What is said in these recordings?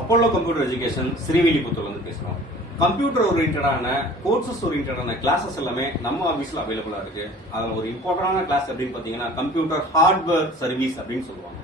Apollo computer education ஸ்ரீவில்லிபுத்தூர்ல இருந்து பேசுறோம். Computer ஓரியன்டான courses ஓரியன்டான classes எல்லாமே நம்ம ஆபீஸ்ல அவைலபிளா இருக்கு. அதுல ஒரு இம்பார்ட்டன்டான கிளாஸ் அப்படின்னு பாத்தீங்கன்னா கம்ப்யூட்டர் ஹார்ட்வேர் சர்வீஸ் அப்படின்னு சொல்லுவாங்க.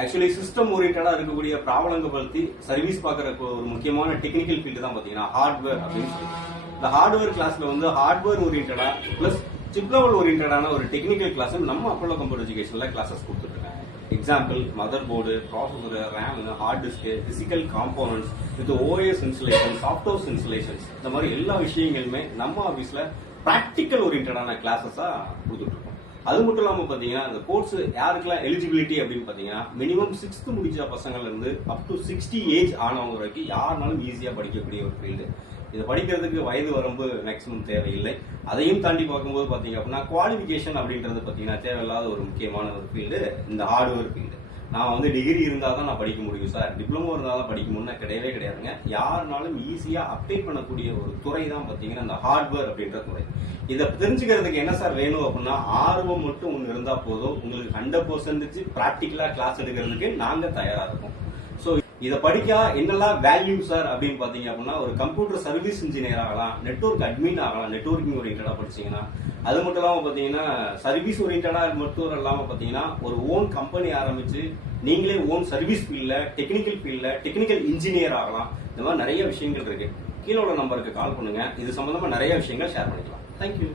ஆக்சுவலி சிஸ்டம் ஓரியன்டா இருக்கக்கூடிய ப்ராப்ளங்களை பத்தி சர்வீஸ் பாக்குற ஒரு முக்கியமான டெக்னிக்கல் ஃபீல்டு தான் பாத்தீங்கன்னா ஹார்ட்வேர் அப்படின்னு சொல்லுவாங்க. இந்த ஹார்ட்வேர் கிளாஸ்ல வந்து ஹார்ட்வேர் ஓரியன்டா பிளஸ் சிப் லெவல் ஓரியன்டான ஒரு டெக்னிக்கல் கிளாஸ் நம்ம அப்போலோ கம்ப்யூட்டர் எஜுகேஷன்ல கிளாஸஸ் கொடுத்துட்டு இருக்காங்க. Example mother board, processor, RAM, hard disk, physical components, with OS installation, software installations, இந்த மாதிரி எல்லா விஷயங்களுமே நம்ம ஆபீஸ்ல பிராக்டிக்கல் ஓரியன்டான கிளாஸஸா கொடுத்துட்டு இருக்கோம். அது மட்டும் இல்லாம பாத்தீங்கன்னா இந்த கோர்ஸ் யாருக்கெல்லாம் எலிஜிபிலிட்டி அப்படின்னு பாத்தீங்கன்னா மினிமம் 6th முடிச்ச பசங்கள்ல இருந்து அப் டு 60 ஏஜ் ஆனவங்க வரைக்கும் யாருனாலும் ஈஸியா படிக்கக்கூடிய ஒரு ஃபீல்டு. இது படிக்கிறதுக்கு வயது வரம்பு மேக்சிமம் தேவையில்லை. அதையும் தாண்டி பார்க்கும்போது பாத்தீங்க அப்படின்னா குவாலிபிகேஷன் அப்படின்றது பாத்தீங்கன்னா தேவையில்லாத ஒரு முக்கியமான ஒரு ஃபீல்டு இந்த ஹார்ட்வேர் ஃபீல்டு. நான் வந்து டிகிரி இருந்தா தான் நான் படிக்க முடியும் சார், டிப்ளமோ இருந்தா தான் படிக்க முடியும் கிடையவே கிடையாதுங்க. யாருனாலும் ஈஸியா அப்ளை பண்ணக்கூடிய ஒரு துறை தான் பாத்தீங்கன்னா இந்த ஹார்ட்வேர் அப்படின்ற துறை. இதை தெரிஞ்சுக்கிறதுக்கு என்ன சார் வேணும் அப்படின்னா ஆர்வம் மட்டும் ஒன்று இருந்தா போதும். உங்களுக்கு 100% பிராக்டிக்கலா கிளாஸ் எடுக்கிறதுக்கு நாங்க தயாரா இருக்கோம். ஸோ இதை படிக்க என்னெல்லாம் வேல்யூ சார் அப்படின்னு பாத்தீங்க அப்படின்னா ஒரு கம்ப்யூட்டர் சர்வீஸ் இன்ஜினியர் ஆகலாம், நெட்வொர்க் அட்மின் ஆகலாம், நெட்வொர்க்கிங் ஓரியன்டா படிச்சீங்கன்னா. அது மட்டும் இல்லாம பாத்தீங்கன்னா சர்வீஸ் ஓரியன்டா மட்டும் இல்லாம பாத்தீங்கன்னா ஒரு ஓன் கம்பெனி ஆரம்பிச்சு நீங்களே ஓன் சர்வீஸ் ஃபீல்ட்ல, டெக்னிக்கல் ஃபீல்ட்ல டெக்னிக்கல் இன்ஜினியர் ஆகலாம். இந்த மாதிரி நிறைய விஷயங்கள் இருக்கு. கீழே உள்ள நம்பருக்கு கால் பண்ணுங்க. இது சம்பந்தமா நிறைய விஷயங்கள் ஷேர் பண்ணிக்கலாம். தேங்க்யூ.